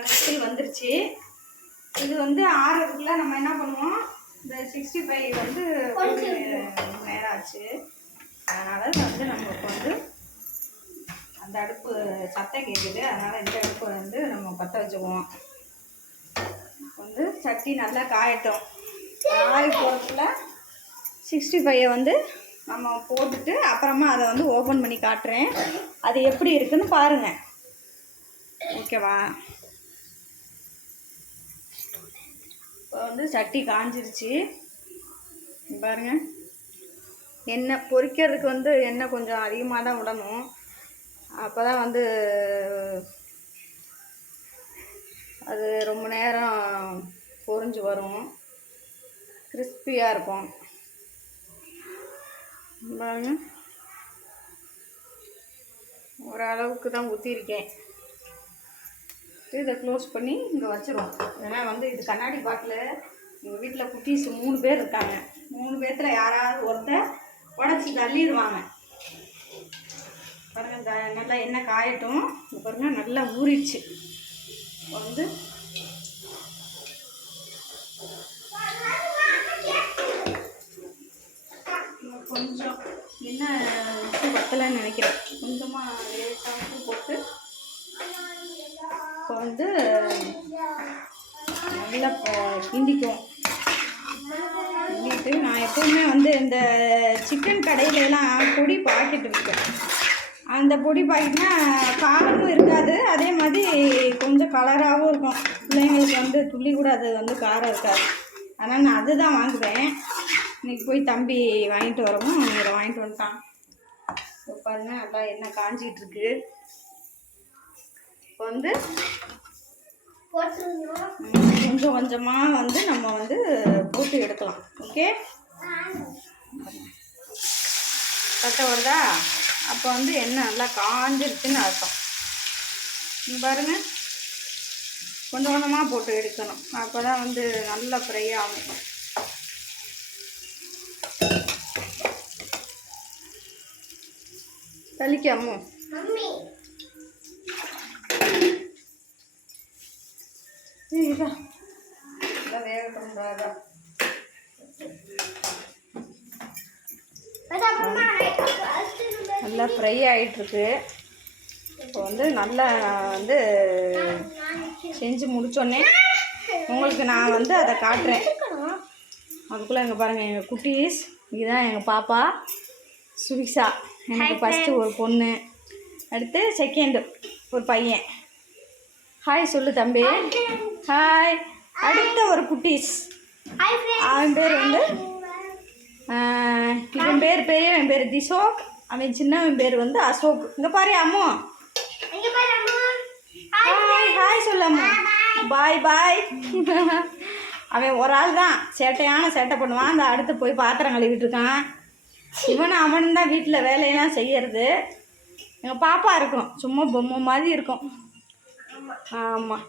Whistle வந்துருச்சு. இது வந்து ஆறுறதுக்குள்ள நம்ம என்ன பண்ணுவோம், இந்த 65 வந்து நேரம் ஆச்சு. அதனால் வந்து நமக்கு வந்து அந்த அடுப்பு சத்தம் கேட்குது. அதனால் இந்த அடுப்பு வந்து நம்ம பற்ற வச்சுக்குவோம். வந்து சட்டி நல்லா காயட்டும். காய போகிறதுக்குள்ள 65 வந்து நம்ம போட்டுட்டு அப்புறமா அதை வந்து ஓப்பன் பண்ணி காட்டுறேன். அது எப்படி இருக்குன்னு பாருங்கள். ஓகேவா? இப்போ வந்து சட்டி காஞ்சிருச்சு பாருங்கள். எண்ணெய் பொரிக்கிறதுக்கு வந்து எண்ணெய் கொஞ்சம் அதிகமாக தான் விடணும். அப்போ தான் வந்து அது ரொம்ப நேரம் பொரிஞ்சு வரும், கிறிஸ்பியாக இருக்கும் பாருங்க. ஓரளவுக்கு தான் ஊற்றிருக்கேன். இதை க்ளோஸ் பண்ணி இங்கே வச்சுருவோம். ஏன்னா வந்து இது கண்ணாடி பாட்டில். எங்கள் வீட்டில் குட்டீஸ் 3 பேர் இருக்காங்க. 3 பேர்த்தில் யாராவது ஒருத்தர் உடச்சி தள்ளிடுவாங்க. பாருங்கள், நல்லா எண்ணெய் காயட்டும். பாருங்கள், நல்லா ஊறிடுச்சு. வந்து கொஞ்சம் என்ன உப்பு பத்தலைன்னு நினைக்கிறேன். கொஞ்சமாக லேசாக உப்பு போட்டு இப்போ வந்து நல்லா கிண்டிக்குவோம். கிண்டிட்டு நான் எப்போவுமே வந்து இந்த சிக்கன் கடையிலலாம் பொடி பாக்கெட் இருக்கேன். அந்த பொடி பாக்கெட்னா காரமும் இருக்காது, அதே மாதிரி கொஞ்சம் கலராகவும் இருக்கும். பிள்ளைங்களுக்கு வந்து துள்ளி கூட அது வந்து காரம் இருக்காது. அதனால் நான் அதுதான் வாங்குவேன். இன்றைக்கி போய் தம்பி வாங்கிட்டு வரவும் இதை வாங்கிட்டு வந்துட்டான். இப்போ பாருங்கள், நல்லா எண்ணெய் காஞ்சிகிட்ருக்கு. இப்போ வந்து கொஞ்சம் கொஞ்சமாக வந்து நம்ம வந்து போட்டு எடுக்கலாம். ஓகே, கட்ட வருதா? அப்போ வந்து எண்ணெய் நல்லா காஞ்சிருச்சுன்னு அர்த்தம். பாருங்கள், கொஞ்சம் கொஞ்சமாக போட்டு எடுக்கணும். அப்போ தான் வந்து நல்லா ஃப்ரை ஆகும். தலிக்காமோ வேகக்கூடாதா? நல்லா ஃப்ரை ஆகிட்டுருக்கு. இப்போ வந்து நல்லா வந்து செஞ்சு முடித்தோடனே உங்களுக்கு நான் வந்து அதை காட்டுறேன். அதுக்குள்ளே இங்கே பாருங்கள், எங்கள் குட்டீஸ். இதுதான் எங்கள் பாப்பா சுவிக்ஷா. எனக்கு ஃபஸ்ட்டு ஒரு பொண்ணு, அடுத்து செகண்டு ஒரு பையன். ஹாய் சொல்லு தம்பி. ஹாய். அடுத்த ஒரு குட்டீஸ், அவன் பேர் வந்து இவன் பேர் பெரியவன் பேர் திசோக், அவன் சின்னவன் பேர் வந்து அசோக். இங்கே பாரு அம்மு. ஹாய் ஹாய் சொல்லு அம்மு. பாய் பாய். அவன் ஒரு ஆள் தான் சேட்டையான சேட்டை பண்ணுவான். அந்த அடுத்து போய் பாத்திரம் கழுவிட்டு இருக்கான். அவன் தான் வீட்டில் வேலையெல்லாம் செய்யறது. எங்கள் பாப்பா இருக்கும், சும்மா பொம்மை மாதிரி இருக்கும். ஆமாம்.